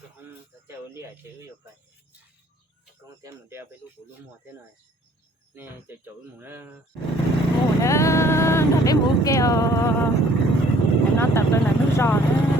ก็ห้องเจ้าเรียกเชื่ออยู่ไปก็เต้นหมูเดียวไปลูกหูลูกหมอเท่หน่อยนี่จะจบหมูเนอะหมูเนอะทำให้หมูแกลียวแล้วตัดตัวหนังนุ่งจอนะ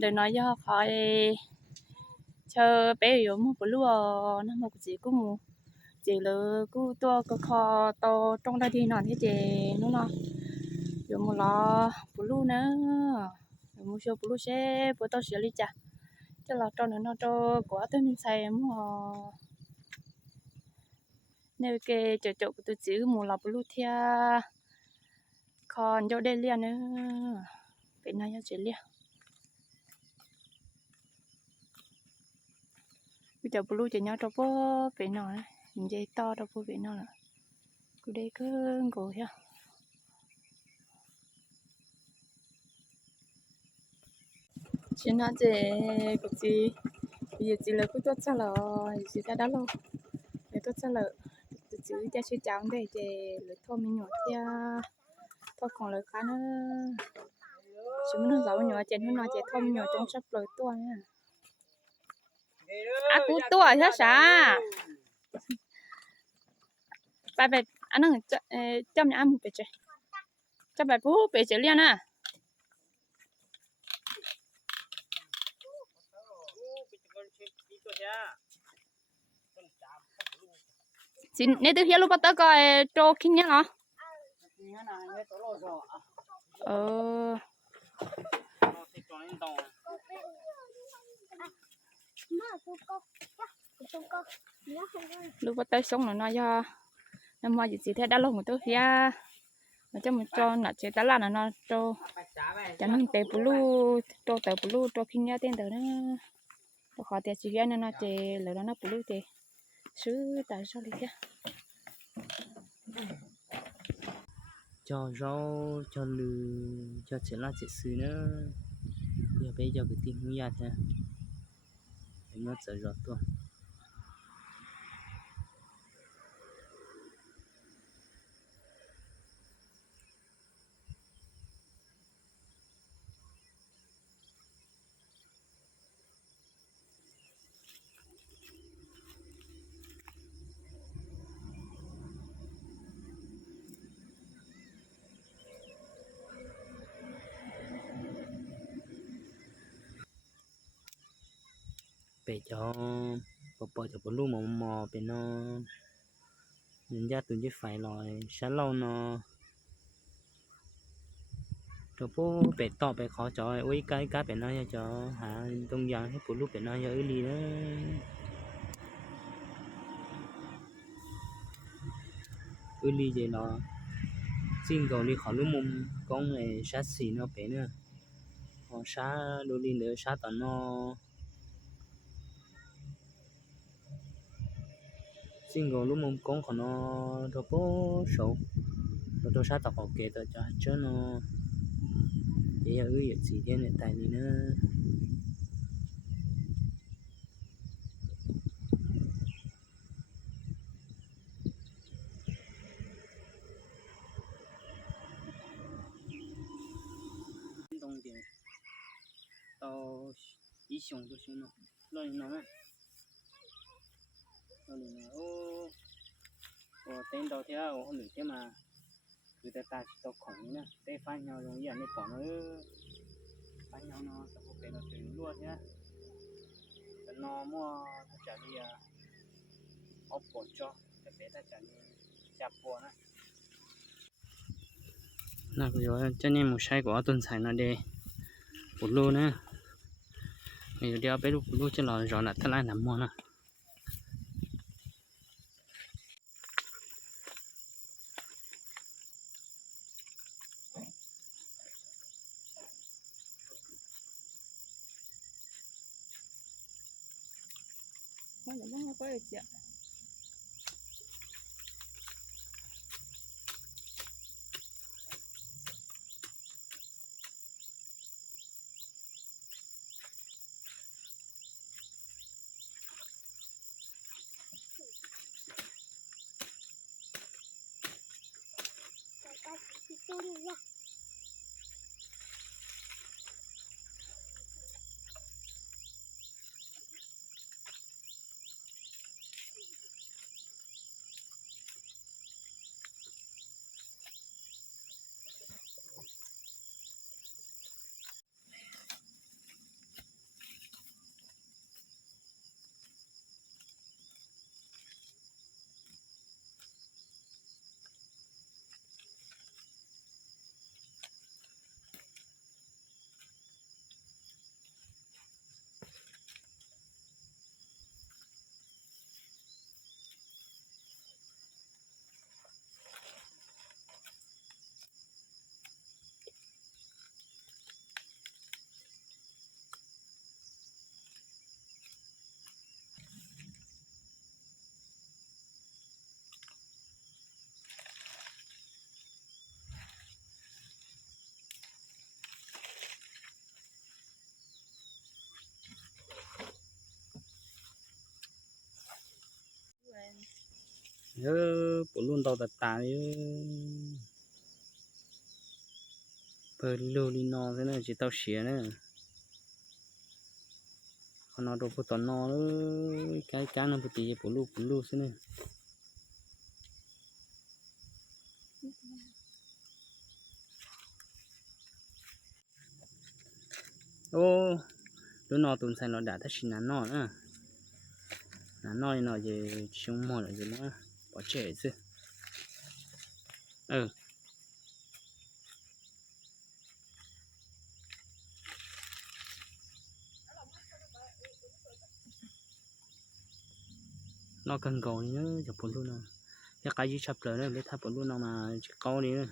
đời nói cho phải chờ bé yếu một bữa lúa, nó một chỉ cũng chỉ cứ to cái kho, to, trong đây thì nó thế chị nó nó yếu một lọ bữa lúa nữa. Yếu một số bữa lúa sẽ bữa tao sẽ đi chả. Cho là cho nó cho quá tôi nên xài nếu cái chỗ chỗ của tôi chỉ một lọ bữa lúa theo còn chỗ đây liền nữa. Bên này cho chị liền bây giờ blue chỉ nhau cho bố bên nào dây to cho bố bên nào là cứ đây cứ ngồi ha chị nói chị cái gì bây giờ chị là cứ tốt sao là chị ta đã lâu để tốt sao là chị cho chị cháu để chị lấy thôi, mình nhỏ kia thôi còn lời khá nữa. Chúng nó giàu nhỏ, chị nó nói chị thôi nhỏ trong sắp lời tua nha à cú tua thế sao bài bài anh đang trong nhà ăn một bể chơi cho bài bố bể chơi liền à xin nếu từ here lúc bắt đầu coi cho kinh nhá hả? Ờ lúc bắt tay xong rồi nó cho nó mua gì thế, đã lâu một tôi ya mà cho một cho, nó chế ta là nó cho cho nó tệ bulu cho tệ bulu cho kinh nhá, tên tờ nó cho khó tiền chỉ nó nó chế lỡ nó nó bulu thì sứ tại sao đi chứ cho rau, cho lư cho chế là chế sứ nữa. Giờ bây giờ cái tiếng như thế để nó trở rõ tuần bể cho bỏ bỏ cho bỏ luôn mà mò bên nó nhân gia tụi chỉ phải rồi sáng lâu nó. Cho bố bể to bể khó cho ui cái cái bể nó cho hả? Đông giang hết của lúc bể nó cho ư đi đó. Ư ly vậy nó, xin cầu đi khỏi lúc mông con này sát xì nó bé nữa. Còn sát đôi ly nữa sát tận nó single lúc mong con của nó đồ bố sổ rồi tôi sát tập học kể tôi cho chứ nó để ở cái gì thế này tại vì nó tao ý xong tôi xuống nó lo nó mà lo ô ô tên tao theo ô không được thế mà cứ ta ta tao khổng nữa tê phá nhau rồi giờ này bỏ nó phá nhau nó tao có cái nó tuyển luôn nhá nó mua ta trả đi à ốp bột cho để bé ta trả đi chạp bùa nữa nè rồi cho nên một sai của tuần sai nó đi bột lô nè mình đeo bé lúc lô cho nó rõ là thật lại làm mua nè là nó nhớ bộ luôn tàu tạt tà nhớ. Bờ lô đi no thế này chỉ tao xỉa nữa còn nó đâu có tàu no nữa. Cái cá nó bự tí, bộ lô bộ lô thế này. Ô đứa nó tụi xài nó đã thấy xin nó nữa nó nói nó về chúng mò là gì nữa bỏ trẻ chứ. Ừ. Nó cần cầu nữa chụp bốn luôn nào cái cái gì chụp rồi đấy lấy tháp bốn luôn nào mà chỉ câu đi nữa.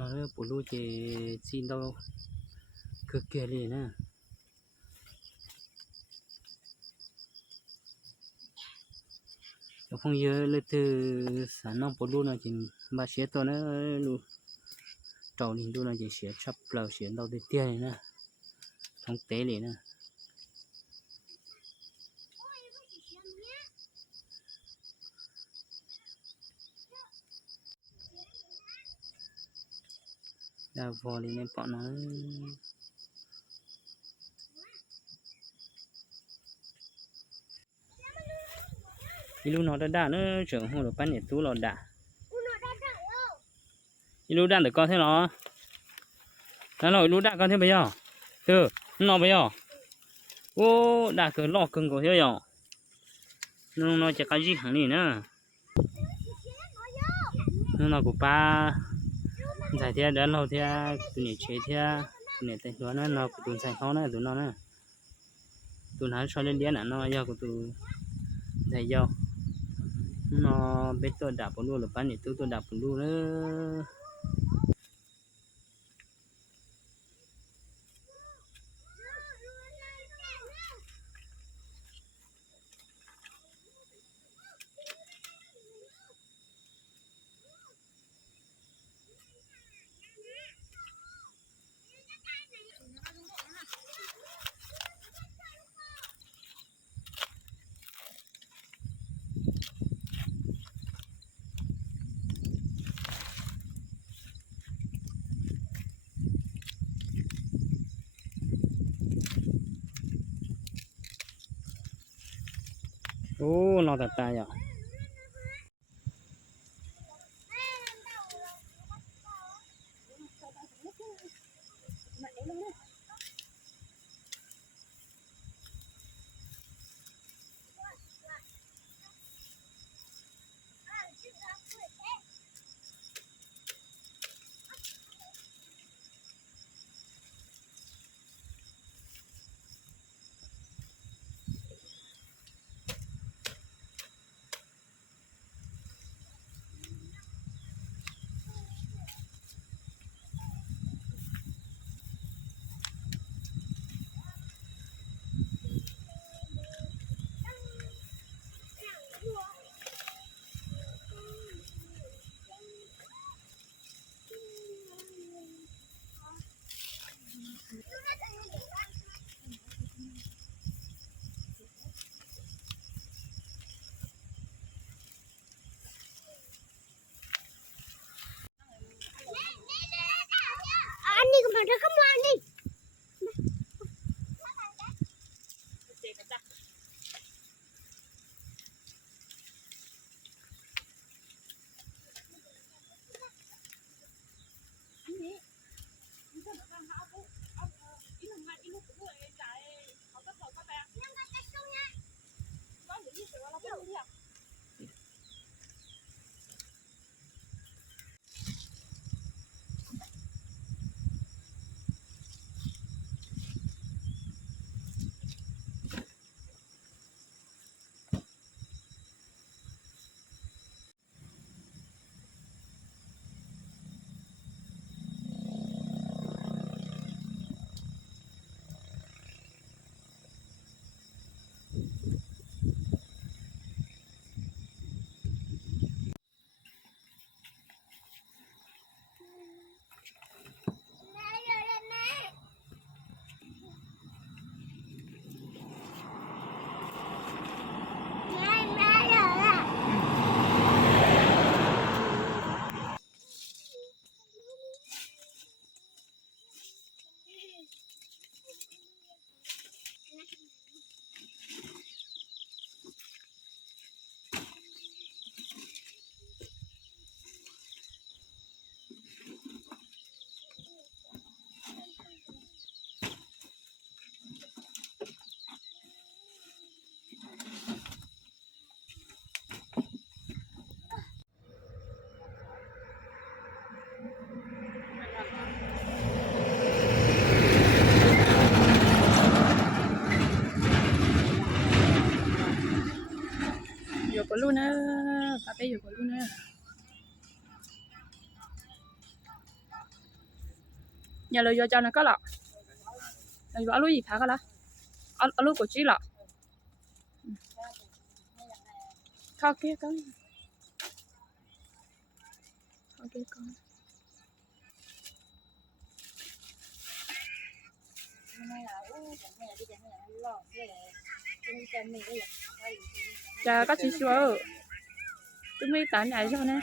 Nó nó bộ lô chè xin đâu cực kỳ liền nè không nhớ lên từ sản nó bộ lô nó chỉ mà xé to nó luôn trâu liền luôn là chỉ xé chắp lờ xé đâu để tiền này nè không té liền nè ta vò lên bọn nó ilu nó đã đã nữa, trưởng hồ được bán tú lọt đã ilu đã được con thế nó. Nó nói ilu đã con thế bây giờ. Từ, nó bây giờ. Ô đã cứ lò cưng của thế giờ. Nó nó chỉ cái gì hàng này nữa. Nó nó của ba giải thế đến lâu thế tụi nhỉ chế thế tụi này tay nó nó của tụi sai khó nó tụi nó nó tụi nó cho lên điện nó do của tụi thầy do nó biết tôi đạp bốn luôn là bán thì tôi tôi đạp bốn luôn nữa. Ô nó thật tài กับลูกนะป้าเป้อยู่กับลูกนะอย่าเลยย่อจานะก็หรอกเราอยู่อาลูกอีพาก็ละเอาเอาลูกกดชี้หรอกข้าวเก๊กันข้าวเก๊กัน Ở lúa của chí lọ. Kho kia con. Kho kia con. Chà có chị xua. Tôi mới tán này cho nè.